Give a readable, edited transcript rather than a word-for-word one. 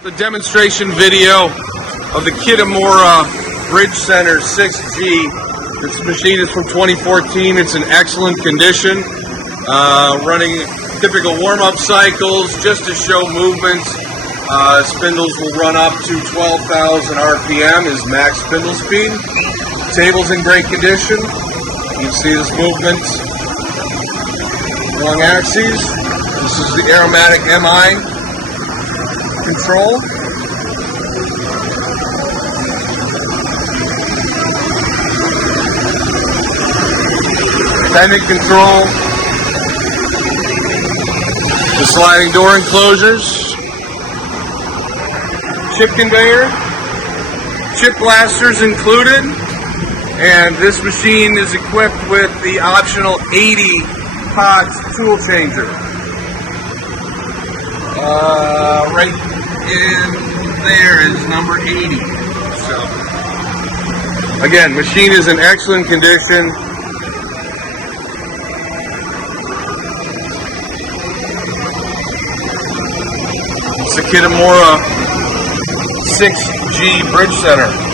The demonstration video of the KITAMURA BRIDGECENTER-6G. This machine is from 2014. It's in excellent condition, running typical warm-up cycles just to show movements. Spindles will run up to 12,000 RPM is max spindle speed. Table's in great condition. You can see this movement along axes. This is the Arumatik-Mi control. Pendant control. The sliding door enclosures. Chip conveyor. Chipblasters included. And this machine is equipped with the optional 80 pot tool changer. Right in there is number 80. So, again, machine is in excellent condition. It's the KITAMURA 6G Bridge Center.